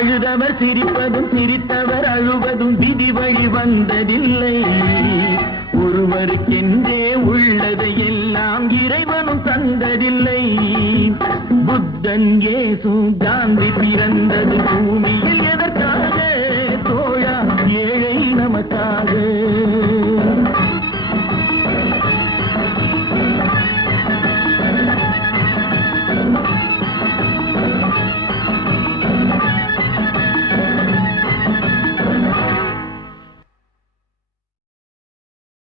அழுதவர் சிரிப்பதும் சிரித்தவர் அழுவதும் விதி வழி வந்ததில்லை. ஒருவருக்கென்றே உள்ளதை எல்லாம் இறைவனும் தந்ததில்லை. புத்தன் இயேசு காந்தி பிறந்தது பூமி